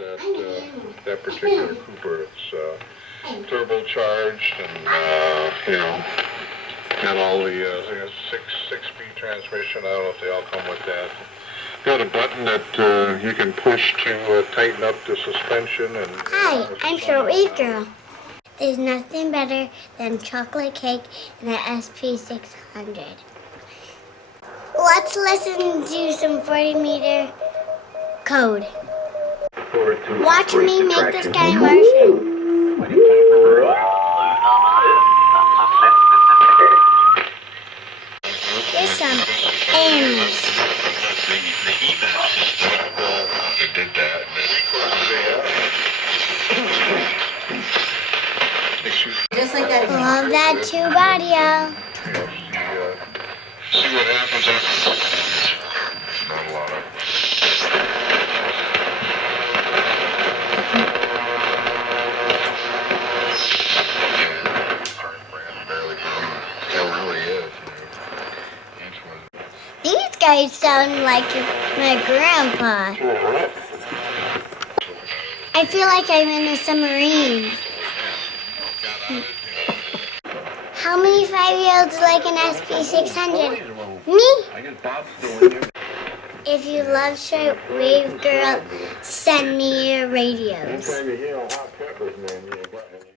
that particular Cooper. It's turbocharged and got all the six-speed transmission. I don't know if they all come with that. Got a button that you can push to tighten up the suspension. And hi, I'm Shortwave Girl. There's nothing better than chocolate cake and an SP-600. Let's listen to some 40-meter code. Watch me make this guy Martian. Here's some A's. Did that. Just like that. Love that tube audio. See what happens after. Not a lot of. These guys sound like my grandpa. I feel like I'm in a submarine. How many 5-year-olds like an SP-600? Me? If you love Shortwave Girl, send me your radios.